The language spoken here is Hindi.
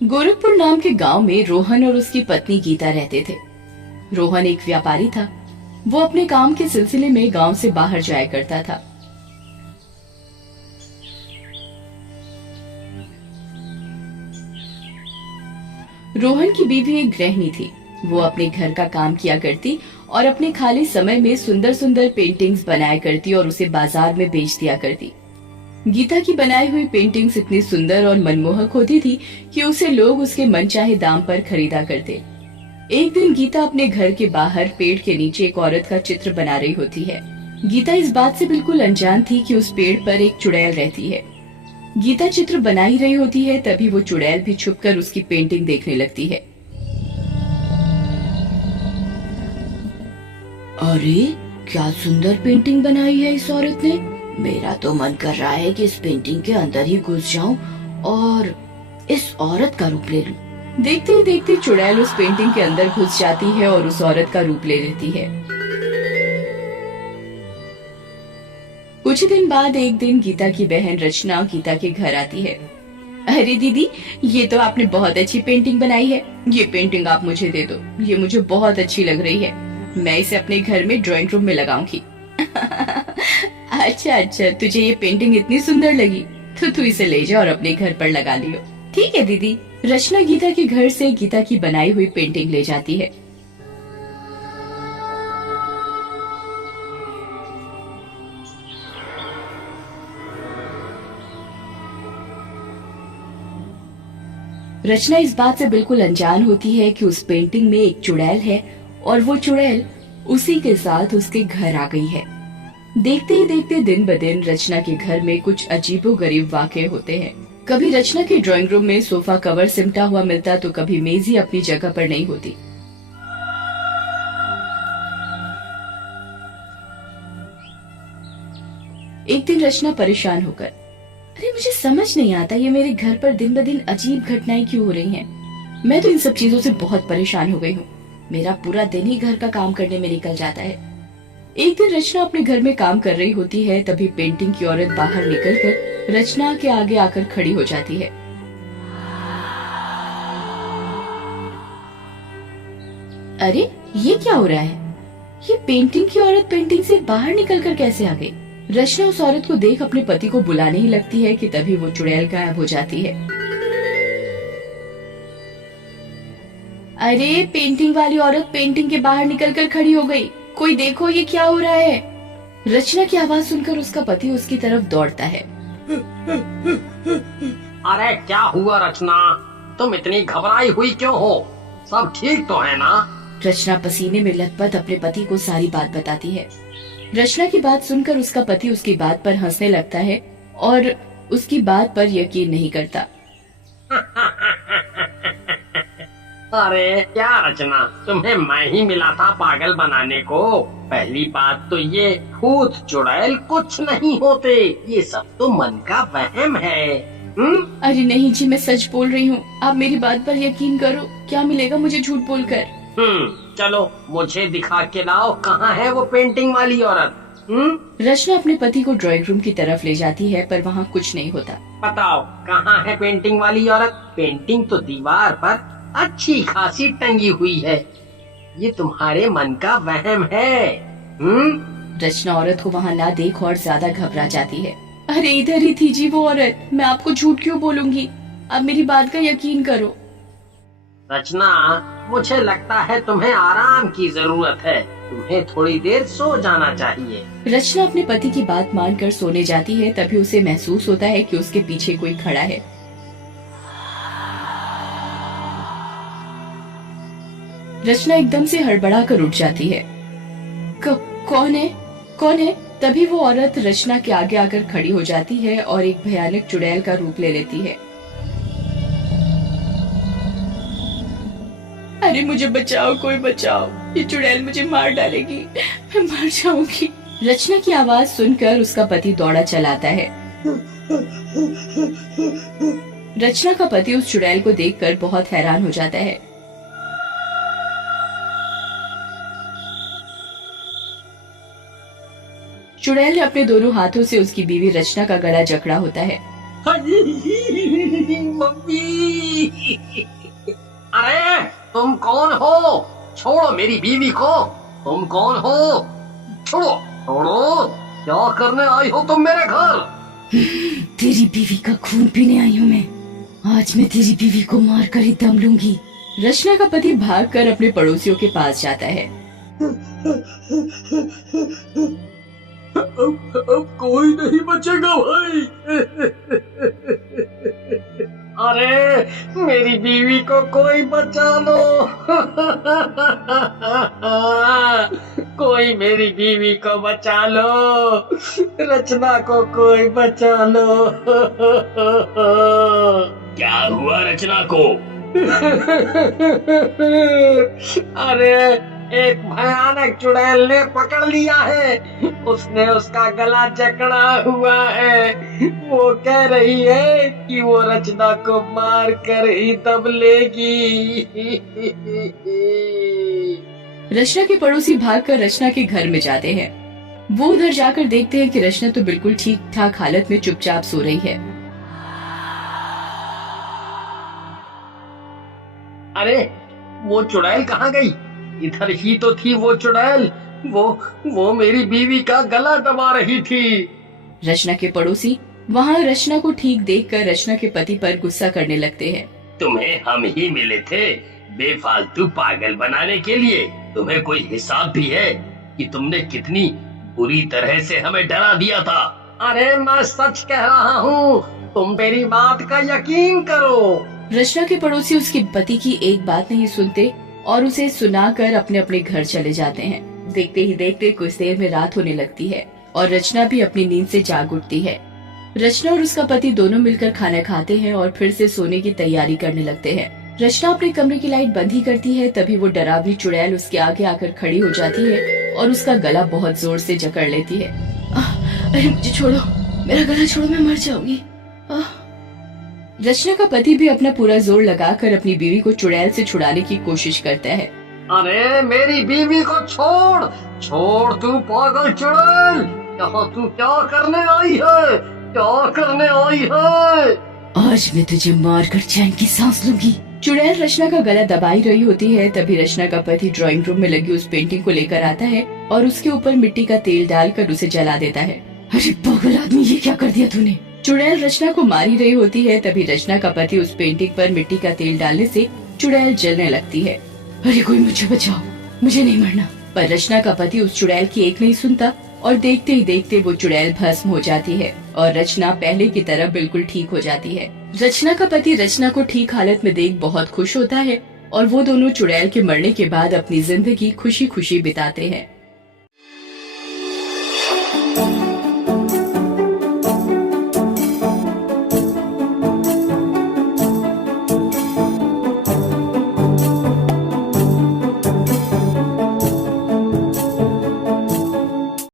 गोरखपुर नाम के गांव में रोहन और उसकी पत्नी गीता रहते थे। रोहन एक व्यापारी था। वो अपने काम के सिलसिले में गांव से बाहर जाया करता था। रोहन की बीवी एक गृहिणी थी। वो अपने घर का काम किया करती और अपने खाली समय में सुंदर सुंदर पेंटिंग्स बनाया करती और उसे बाजार में बेच दिया करती। गीता की बनाई हुई पेंटिंग्स इतनी सुंदर और मनमोहक होती थी कि उसे लोग उसके मनचाहे दाम पर खरीदा करते। एक दिन गीता अपने घर के बाहर पेड़ के नीचे एक औरत का चित्र बना रही होती है। गीता इस बात से बिल्कुल अनजान थी कि उस पेड़ पर एक चुड़ैल रहती है। गीता चित्र बना ही रही होती है, तभी वो चुड़ैल भी छुपकर उसकी पेंटिंग देखने लगती है। अरे क्या सुंदर पेंटिंग बनाई है इस औरत ने। मेरा तो मन कर रहा है कि इस पेंटिंग के अंदर ही घुस जाऊं और इस औरत का रूप ले लूं। देखते ही देखते चुड़ैल उस पेंटिंग के अंदर घुस जाती है और उस औरत का रूप ले लेती है। कुछ दिन बाद एक दिन गीता की बहन रचना गीता के घर आती है। अरे दीदी, ये तो आपने बहुत अच्छी पेंटिंग बनाई है। ये पेंटिंग आप मुझे दे दो, ये मुझे बहुत अच्छी लग रही है। मैं इसे अपने घर में ड्राइंग रूम में लगाऊंगी। अच्छा, तुझे ये पेंटिंग इतनी सुंदर लगी तो तू इसे ले जा और अपने घर पर लगा लियो। ठीक है दीदी। रचना गीता के घर से गीता की बनाई हुई पेंटिंग ले जाती है। रचना इस बात से बिल्कुल अनजान होती है कि उस पेंटिंग में एक चुड़ैल है और वो चुड़ैल उसी के साथ उसके घर आ गई है। देखते ही देखते दिन ब दिन रचना के घर में कुछ अजीबोगरीब वाकये होते हैं। कभी रचना के ड्राइंग रूम में सोफा कवर सिमटा हुआ मिलता तो कभी मेज ही अपनी जगह पर नहीं होती। एक दिन रचना परेशान होकर, अरे मुझे समझ नहीं आता ये मेरे घर पर दिन ब दिन अजीब घटनाएं क्यों हो रही हैं। मैं तो इन सब चीजों से बहुत परेशान हो गई हूँ। मेरा पूरा दिन ही घर का काम करने में निकल जाता है। एक दिन रचना अपने घर में काम कर रही होती है, तभी पेंटिंग की औरत बाहर निकलकर रचना के आगे आकर खड़ी हो जाती है। अरे ये क्या हो रहा है? ये पेंटिंग की औरत पेंटिंग से बाहर निकलकर कैसे आ गई? रचना उस औरत को देख अपने पति को बुलाने ही लगती है कि तभी वो चुड़ैल गायब हो जाती है। अरे पेंटिंग वाली औरत पेंटिंग के बाहर निकलकर खड़ी हो गई। कोई देखो ये क्या हो रहा है। रचना की आवाज सुनकर उसका पति उसकी तरफ दौड़ता है। अरे क्या हुआ रचना, तुम इतनी घबराई हुई क्यों हो? सब ठीक तो है ना? रचना पसीने में लथपथ अपने पति को सारी बात बताती है। रचना की बात सुनकर उसका पति उसकी बात पर हंसने लगता है और उसकी बात पर यकीन नहीं करता। अरे क्या रचना, तुम्हें मैं ही मिला था पागल बनाने को। पहली बात तो ये भूत चुड़ैल कुछ नहीं होते, ये सब तो मन का वहम है। अरे नहीं जी, मैं सच बोल रही हूँ। आप मेरी बात पर यकीन करो। क्या मिलेगा मुझे झूठ बोलकर? चलो मुझे दिखा के लाओ, कहाँ है वो पेंटिंग वाली औरत? रचना अपने पति को ड्राइंग रूम की तरफ ले जाती है, पर वहाँ कुछ नहीं होता। बताओ कहाँ है पेंटिंग वाली औरत? पेंटिंग तो दीवार पर अच्छी खासी टंगी हुई है, ये तुम्हारे मन का वहम है। रचना औरत को वहाँ ना देख और ज्यादा घबरा जाती है। अरे इधर ही थी जी वो औरत, मैं आपको झूठ क्यों बोलूंगी? आप मेरी बात का यकीन करो। रचना, मुझे लगता है तुम्हें आराम की जरूरत है, तुम्हें थोड़ी देर सो जाना चाहिए। रचना अपने पति की बात मानकर सोने जाती है, तभी उसे महसूस होता है कि उसके पीछे कोई खड़ा है। रचना एकदम से हड़बड़ा कर उठ जाती है। कौन है? कौन है? तभी वो औरत रचना के आगे आकर खड़ी हो जाती है और एक भयानक चुड़ैल का रूप ले लेती है। अरे मुझे बचाओ, कोई बचाओ, ये चुड़ैल मुझे मार डालेगी, मैं मर जाऊंगी। रचना की आवाज सुनकर उसका पति दौड़ा चला आता है। रचना का पति उस चुड़ैल को देखकर बहुत हैरान हो जाता है। चुड़ैल ने अपने दोनों हाथों से उसकी बीवी रचना का गला जकड़ा होता है। मम्मी, अरे तुम कौन हो? छोड़ो मेरी बीवी को। तुम कौन हो? छोड़ो छोड़ो, क्या करने आई हो तुम मेरे घर? तेरी बीवी का खून पीने आई हूँ मैं। आज मैं तेरी बीवी को मार कर ही दम लूंगी। रचना का पति भागकर अपने पड़ोसियों के पास जाता है। अब कोई नहीं बचेगा भाई। अरे मेरी बीवी को कोई बचा लो। कोई मेरी बीवी को बचा लो। रचना को कोई बचा लो। क्या हुआ रचना को? अरे एक भयानक चुड़ैल ने पकड़ लिया है। उसने उसका गला जकड़ा हुआ है। वो कह रही है कि वो रचना को मार कर ही दब लेगी। रचना के पड़ोसी भागकर रचना के घर में जाते हैं। वो उधर जाकर देखते हैं कि रचना तो बिल्कुल ठीक ठाक हालत में चुपचाप सो रही है। अरे वो चुड़ैल कहाँ गई? इधर ही तो थी वो चुड़ैल। वो मेरी बीवी का गला दबा रही थी। रचना के पड़ोसी वहाँ रचना को ठीक देखकर रचना के पति पर गुस्सा करने लगते हैं। तुम्हें हम ही मिले थे बेफालतू पागल बनाने के लिए। तुम्हें कोई हिसाब भी है कि तुमने कितनी बुरी तरह से हमें डरा दिया था? अरे मैं सच कह रहा हूँ, तुम मेरी बात का यकीन करो। रचना के पड़ोसी उसके पति की एक बात नहीं सुनते और उसे सुनाकर अपने अपने घर चले जाते हैं। देखते ही देखते कुछ देर में रात होने लगती है और रचना भी अपनी नींद से जाग उठती है। रचना और उसका पति दोनों मिलकर खाना खाते हैं और फिर से सोने की तैयारी करने लगते हैं। रचना अपने कमरे की लाइट बंद ही करती है, तभी वो डरावनी चुड़ैल उसके आगे आकर खड़ी हो जाती है और उसका गला बहुत जोर से जकड़ लेती है। अरे मुझे छोड़ो, मेरा गला छोड़ो, मैं मर जाऊंगी। रचना का पति भी अपना पूरा जोर लगाकर अपनी बीवी को चुड़ैल से छुड़ाने की कोशिश करता है। अरे मेरी बीवी को छोड़, छोड़ तू पागल चुड़ैल। यहाँ तू क्या करने आई है? क्या करने आई है? आज मैं तुझे मार कर चैन की सांस लूंगी। चुड़ैल रचना का गला दबाई रही होती है, तभी रचना का पति ड्राइंग रूम में लगी उस पेंटिंग को लेकर आता है और उसके ऊपर मिट्टी का तेल डालकर उसे जला देता है। अरे पागल आदमी, ये क्या कर दिया तूने? चुड़ैल रचना को मार ही रही होती है, तभी रचना का पति उस पेंटिंग पर मिट्टी का तेल डालने से चुड़ैल जलने लगती है। अरे कोई मुझे बचाओ, मुझे नहीं मरना। पर रचना का पति उस चुड़ैल की एक नहीं सुनता और देखते ही देखते वो चुड़ैल भस्म हो जाती है और रचना पहले की तरह बिल्कुल ठीक हो जाती है। रचना का पति रचना को ठीक हालत में देख बहुत खुश होता है और वो दोनों चुड़ैल के मरने के बाद अपनी जिंदगी खुशी खुशी बिताते हैं।